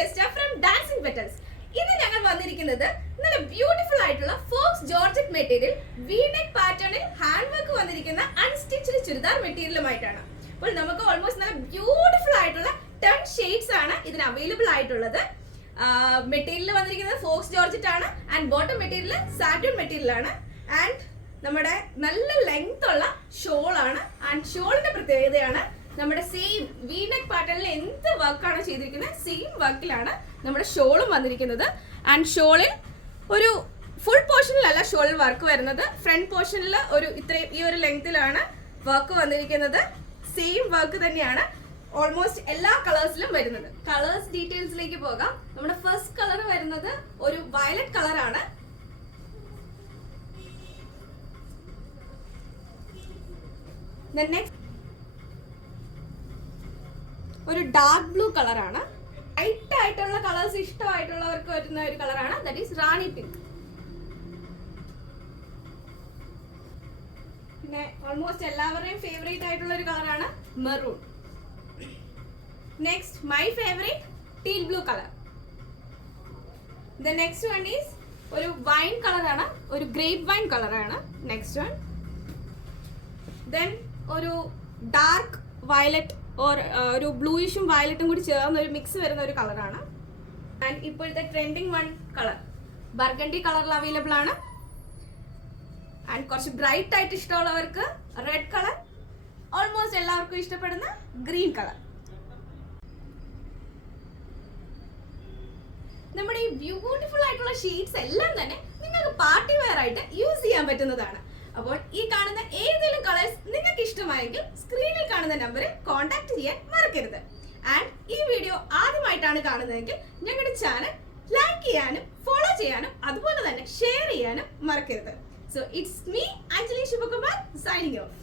Fiesta from dancing petals. ഇന്ന് ഞങ്ങൾ വന്നിരിക്കുന്നത് നല്ല ബ്യൂട്ടിഫുൾ ആയിട്ടുള്ള ഫോക്സ് ജോർജറ്റ് മെറ്റീരിയൽ വീനെക്ക് പാറ്റേണിൽ ഹാൻഡ് വർക്ക് വന്നിരിക്കുന്ന അൺസ്റ്റിച്ച്ഡ് ചുരിദാർ മെറ്റീരിയലുമായിട്ടാണ്. അപ്പോൾ നമുക്ക് ഓൾമോസ്റ്റ് നല്ല ബ്യൂട്ടിഫുൾ ആയിട്ടുള്ള 10 ഷെയ്ഡ്സ് ആണ് ഇതിന് അവൈലബിൾ ആയിട്ടുള്ളത്. മെറ്റീരിയൽ വന്നിരിക്കുന്നത് ഫോക്സ് ജോർജറ്റ് ആണ് ആൻഡ് ബോട്ടം മെറ്റീരിയൽ സാറ്റൂൺ മെറ്റീരിയൽ ആണ് ആൻഡ് നമ്മുടെ നല്ല ലെങ്ത് ഉള്ള ഷോൾ ആണ്. ആൻഡ് ഷോളിന്റെ പ്രത്യേകതയാണ് നമ്മുടെ സെയിം വീനെക്ക് പാറ്റേണിൽ എന്ത് വർക്കാണ് ചെയ്തിരിക്കുന്നത് സെയിം വർക്കിലാണ് നമ്മുടെ ഷോളും വന്നിരിക്കുന്നത്. ആൻഡ് ഷോളിൽ ഒരു ഫുൾ പോർഷനിലല്ല ഷോളിൽ വർക്ക് വരുന്നത്, ഫ്രണ്ട് പോർഷനിൽ ഈ ഒരു ലെങ്തിലാണ് വർക്ക് വന്നിരിക്കുന്നത്. സെയിം വർക്ക് തന്നെയാണ് ഓൾമോസ്റ്റ് എല്ലാ കളേഴ്സിലും വരുന്നത്. കളേഴ്സ് ഡീറ്റെയിൽസിലേക്ക് പോകാം. നമ്മുടെ ഫസ്റ്റ് കളർ വരുന്നത് ഒരു വയലറ്റ് കളറാണ്. നെക്സ്റ്റ് ഒരു ഡാർക്ക് ബ്ലൂ കളറാണ്. ലൈറ്റ് ആയിട്ടുള്ള കളേഴ്സ് ഇഷ്ടമായിട്ടുള്ളവർക്ക് പറ്റുന്ന ഒരു കളറാണ്, ദാറ്റ് ഈസ് റാണി പിങ്ക്. പിന്നെ ഓൾമോസ്റ്റ് എല്ലാവരുടെയും ഫേവറേറ്റ് ആയിട്ടുള്ള ഒരു കളറാണ് maroon. Next my favourite teal blue colour. The next one is ഒരു വൈൻ കളറാണ്, ഒരു ഗ്രേപ്പ് വൈൻ കളറാണ് നെക്സ്റ്റ് വൺ. ദെൻ ഒരു ഡാർക്ക് വയലറ്റ് ഒരു ബ്ലൂയിഷും വയലറ്റും കൂടി ചേർന്ന ഒരു മിക്സ് വരുന്ന ഒരു കളറാണ്. ആൻഡ് ഇപ്പോഴത്തെ ട്രെൻഡിങ് വൺ കളർ ബർഗണ്ടി കളറിൽ അവൈലബിൾ ആണ്. ആൻഡ് കുറച്ച് ബ്രൈറ്റ് ആയിട്ട് ഇഷ്ടമുള്ളവർക്ക് റെഡ് കളർ, ഓൾമോസ്റ്റ് എല്ലാവർക്കും ഇഷ്ടപ്പെടുന്ന ഗ്രീൻ കളർ. നമ്മുടെ ഈ ബ്യൂട്ടിഫുൾ ആയിട്ടുള്ള ഷീറ്റ്സ് എല്ലാം തന്നെ നിങ്ങൾക്ക് പാർട്ടി വെയർ ആയിട്ട് യൂസ് ചെയ്യാൻ പറ്റുന്നതാണ്. അപ്പോൾ ഈ കാണുന്ന ഏതെങ്കിലും കളേഴ്സ് നിങ്ങൾക്ക് ഇഷ്ടമായെങ്കിൽ സ്ക്രീനിൽ കാണുന്ന നമ്പറിൽ കോൺടാക്ട് ചെയ്യാൻ മറക്കരുത്. ആൻഡ് ഈ വീഡിയോ ആദ്യമായിട്ടാണ് കാണുന്നതെങ്കിൽ ഞങ്ങളുടെ ചാനൽ ലൈക്ക് ചെയ്യാനും ഫോളോ ചെയ്യാനും അതുപോലെ തന്നെ ഷെയർ ചെയ്യാനും മറക്കരുത്. So it's me Anjali Shubhakumar signing of.